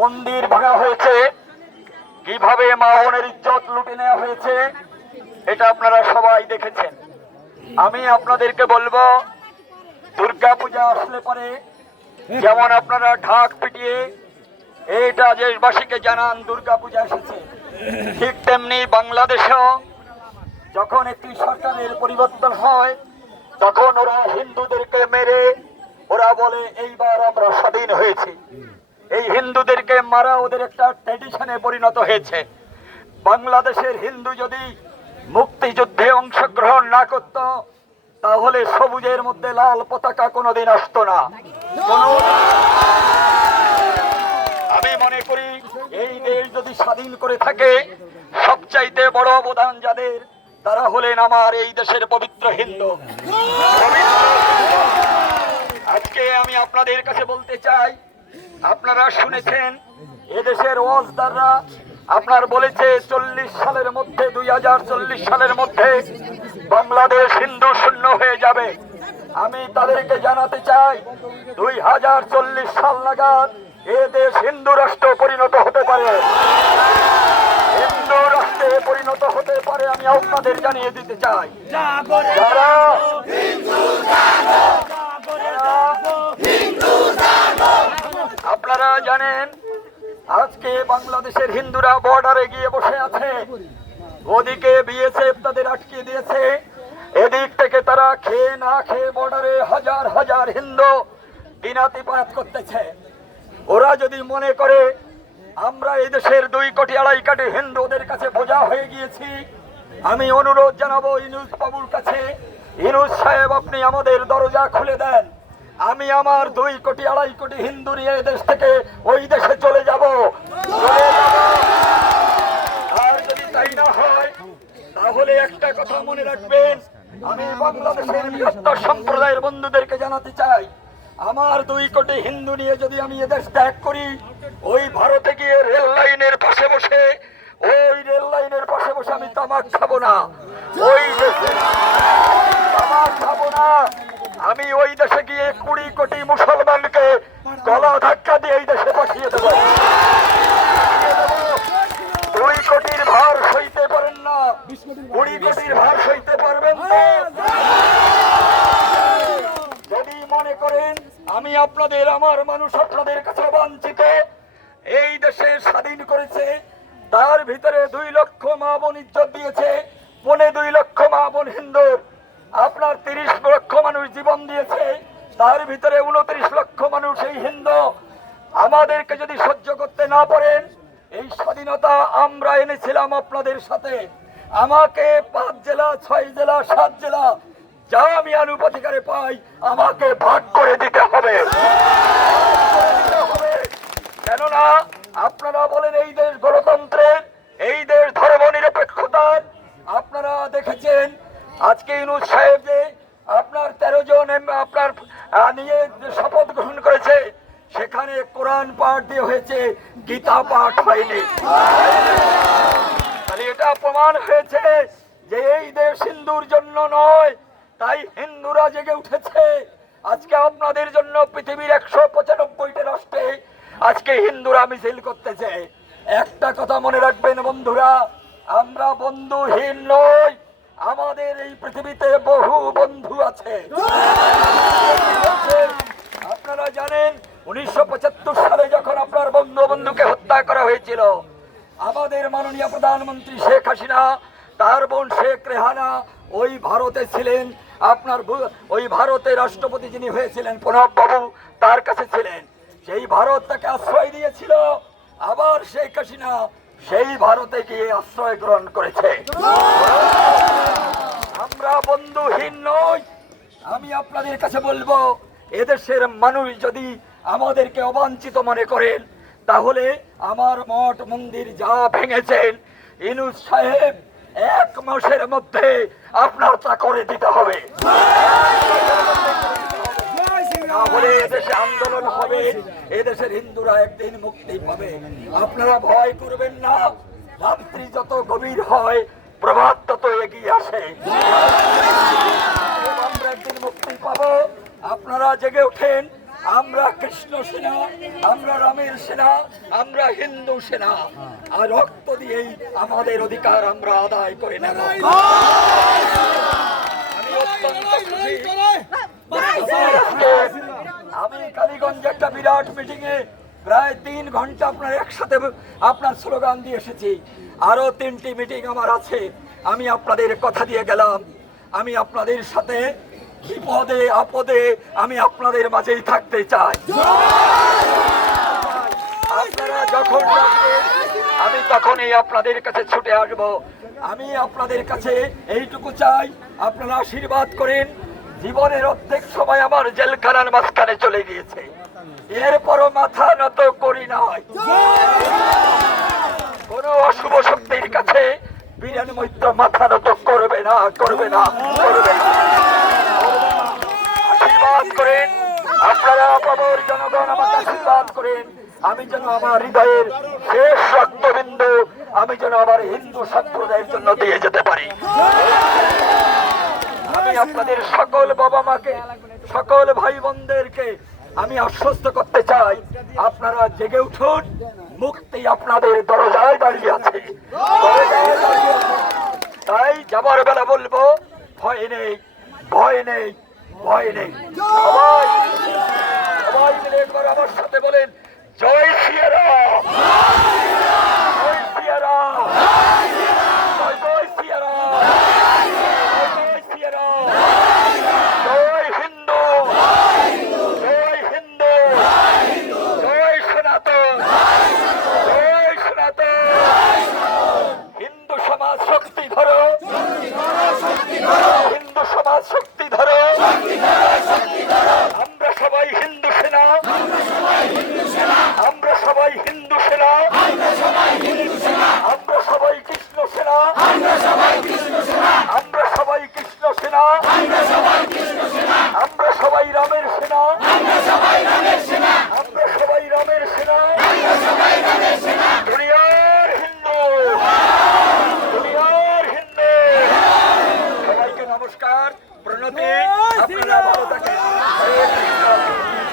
মন্দির ভাঙা হয়েছে। কীভাবে মাহনের ইজ্জত লুটে নেওয়া হয়েছে, এটা আপনারা সবাই দেখেছেন। আমি আপনাদেরকে বলব দুর্গা পূজা আসলে পরে যেমন আপনারা ঢাক পিটিয়ে এইটা দেশবাসীকে জানান দুর্গা পূজা এসেছে, ঠিক তেমনি বাংলাদেশেও যখন একটি সরকারের পরিবর্তন হয়, তখন ওরা হিন্দুদেরকে মেরে, ওরা বলে, এইবার আমরা স্বাধীন হয়েছি। এই হিন্দুদেরকে মারা ওদের একটা ট্র্যাডিশনে পরিণত হয়েছে। বাংলাদেশের হিন্দু যদি মুক্তিযুদ্ধে অংশগ্রহণ না করত, তাহলে সবুজের মধ্যে লাল পতাকা কোনোদিন আসতো না। আমি মনে করি, এই দেশ যদি স্বাধীন করে থাকে, সবচাইতে বড় অবদান যাদের, তারা হলেন আমার এই দেশের পবিত্র হিন্দু। আজকে আমি আপনাদের কাছে বলতে চাই আপনারা শুনেছেন এদেশের ওয়াজদাররা আপনার বলেছে চল্লিশ সালের মধ্যে দুই হাজার চল্লিশ সালের মধ্যে বাংলাদেশ হিন্দু শূন্য হয়ে যাবে। আমি তাদেরকে জানাতে চাই দুই হাজার চল্লিশ সাল নাগাদ এ দেশ হিন্দু রাষ্ট্র পরিণত হতে পারে। হিন্দু রাষ্ট্রে পরিণত হতে পারে আমি আপনাদের জানিয়ে দিতে চাই। যারা আপনারা জানেন, আজকে বাংলাদেশের হিন্দুরা বর্ডারে গিয়ে বসে আছে। ওদিকে বিএসএফ তাদের আটকে দিয়েছে। এদিক থেকে তারা খেয়ে না খেয়ে বর্ডারে হাজার হাজার হিন্দু দিনাতিপাত করতেছে। ওরা যদি মনে করে, আমরা এই দেশের দুই কোটি আড়াই কোটি হিন্দু ওদের কাছে বোঝা হয়ে গিয়েছি, আমি অনুরোধ জানাব ইনুস বাবুর কাছে। ইনুস সাহেব, আপনি আমাদের দরজা খুলে দেন। আমি আমার দুই কোটি আড়াই কোটি হিন্দু নিয়ে দেশ থেকে ওই দেশে চলে যাব। আর যদি তাই না হয়, তাহলে একটা কথা মনে রাখবেন, আমি বাংলাদেশের বৃহত্তর সম্প্রদায়ের বন্ধুদেরকে জানাতে চাই। আমার দুই কোটি হিন্দু নিয়ে যদি আমি এদেশ ত্যাগ করি, ওই ভারতে গিয়ে রেল লাইনের পাশে বসে, ওই রেল লাইনের পাশে বসে আমি তামাক খাব না। ওই দেশে তামাক খাব না। আমি ওই দেশে গিয়ে কুড়ি কোটি মুসলমানকে গলা ধাক্কা দিয়ে এই দেশে পাঠিয়ে দেবো। দুই কোটির ভার সইতে পারেন না। কুড়ি কোটির ভার সইতে পারবেন তো যদি মনে করেন, আমি আপনাদের, আমার মানুষ আপনাদের কাছে বাঞ্ছিত এই দেশে স্বাধীন করেছে, তার ভিতরে দুই লক্ষ মা বোন ইজ্জত দিয়েছে, পনে দুই লক্ষ মা বোন হিন্দু আপনার তিরিশ লক্ষ মানুষ জীবন দিয়েছে, তার ভিতরে উনত্রিশ লক্ষ মানুষ এই হিন্দু। আমাদেরকে যদি সহ্য করতে না পারেন, এই স্বাধীনতা আমরা এনেছিলাম আপনাদের সাথে। আমাকে পাঁচ জেলা, ছয় জেলা, সাত জেলা, যা আমি আনুপাতিকারে পাই, আমাকে ভাগ করে দিতে হবে। কেননা, আপনারা বলেন এই দেশ গণতন্ত্রের, এই দেশ ধর্ম নিরপেক্ষতার আপনারা দেখেছেন আজকে ইনুজ সাহেব যে আপনার তেরো জন আপনার নিয়ে শপথ গ্রহণ করেছে, সেখানে কোরআন পাঠ দিয়ে হয়েছে, গীতা পাঠ হয়নি। এটা প্রমাণ হয়েছে যে এই দেশ হিন্দুর জন্য নয়, তাই হিন্দুরা জেগে উঠেছে। আজকে আপনাদের জন্য পৃথিবীর একশো পঁচানব্বইটা রাষ্ট্রে আজকে হিন্দুরা মিছিল করতেছে। একটা কথা মনে রাখবেন বন্ধুরা, আমরা বন্ধুহীন নই। আমাদের এই পৃথিবীতে বহু বন্ধু আছে। আপনারা জানেন, উনিশশো পঁচাত্তর সালে যখন আপনার বঙ্গবন্ধুকে হত্যা করা হয়েছিল, আমাদের মাননীয় প্রধানমন্ত্রী শেখ হাসিনা, তার বোন শেখ রেহানা ওই ভারতে ছিলেন। আপনার ওই ভারতের রাষ্ট্রপতি যিনি হয়েছিলেন প্রণব বাবু তার কাছে ছিলেন। সেই ভারত তাকে আশ্রয় দিয়েছিল। আবার শেখ হাসিনা সেই ভারতে গিয়ে আশ্রয় গ্রহণ করেছে। আমরা বন্ধুহীন নই। আমি আপনাদের কাছে বলব, এদেশের মানুষ যদি আমাদেরকে অবাঞ্ছিত মনে করেন, তাহলে আমার মঠ মন্দির যা ভেঙেছেন, ইনুস সাহেব, এক মাসের মধ্যে আপনার তা করে দিতে হবে। আন্দোলন হবে, এদেশের হিন্দুরা একদিন মুক্তি পাবে। আপনারা ভয় করবেন না, রাত্রি যত গভীর হয়, প্রভাত তত এগিয়ে আসে। আমরা একদিন মুক্তি পাবো। আপনারা জেগে ওঠেন, আমরা কৃষ্ণ সেনা, আমরা রামের সেনা, আমরা হিন্দু সেনা। আর রক্ত দিয়েই আমাদের অধিকার আমরা আদায় করে নেব আমি অত্যন্ত খুশি আমি কালীগঞ্জে একটা বিরাট মিটিং এ প্রায় তিন ঘণ্টা আপনার একসাথে আপনার স্লোগান দিয়ে এসেছি। আরও তিনটি মিটিং আমার আছে। আমি আপনাদের কথা দিয়ে গেলাম। আমি আপনাদের সাথে বিপদে, আপদে আমি আপনাদের মাঝেই থাকতে চাই। আপনারা যখন আমি তখনই আপনাদের কাছে ছুটে আসব। আমি আপনাদের কাছে এইটুকু চাই। আপনারা আশীর্বাদ করেন। জীবনের অর্ধেক সময় আমার জেলখানার মাঝখানে চলে গিয়েছে। এরপরও মাথা নত করি নাই। কোন অশুভ শক্তির কাছে বীরেন মৈত্র মাথা নত করবে না করবে না করবে না। করেন জনগণ আমাকে আমি যেন আমার হৃদয়ের শেষ আমি যেন আমার হিন্দু সম্প্রদায়ের জন্য দিয়ে যেতে পারি। আমি আপনাদের সকল বাবা মাকে, সকল ভাই বোনদেরকে আমি আশ্বস্ত করতে চাই, আপনারা জেগে উঠুন, মুক্তি আপনাদের দরজায় দাঁড়িয়ে আছে। তাই যাবার বেলা বলব, ভয় নেই ভয় নেই ভয় নেই। সবাই সবাই মিলে একবার আমার সাথে বলেন